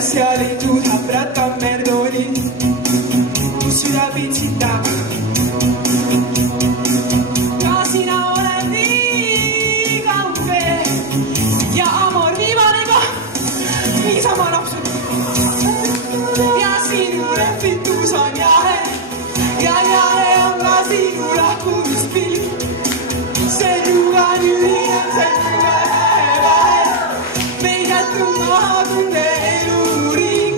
sia leitura pratta merdoni sulla vincita casi na ole nii kaugel ja amor viimane koht niisama lapsed ja sinu rehvitus on jahe ja jahe on ka sinu lahkumispilk see nuga nüri on see nuga vahe meid jätub maha tunde eluring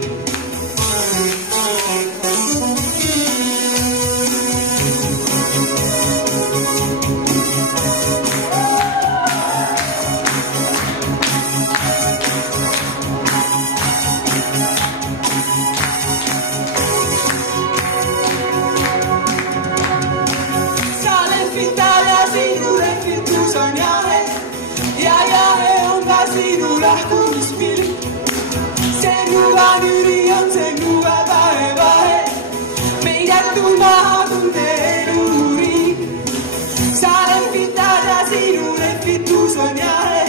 sinu rehvitus on jahe ja jahe on ka sinu lahkumispilk see nuga nüri on see nuga vahe meid jätub maha tunde eluring sa lehvitad ja sinu rehvitus on jahe